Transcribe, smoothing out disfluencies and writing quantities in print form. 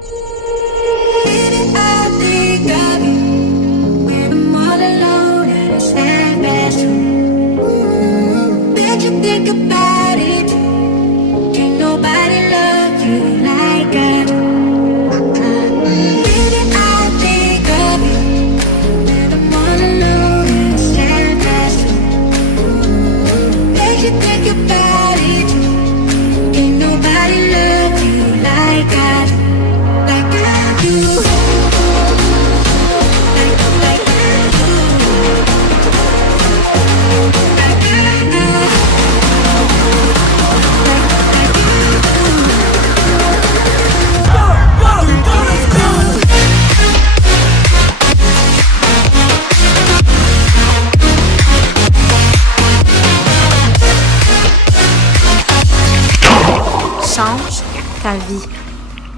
I think of you when I'm all alone in a sad bathroom. Bet you think about it. Can't nobody love you like I do. Baby, I think of you when I'm all alone in a sad bathroom. Bet you think about it. Can't nobody love you like I do. Like I do. Change ta vie.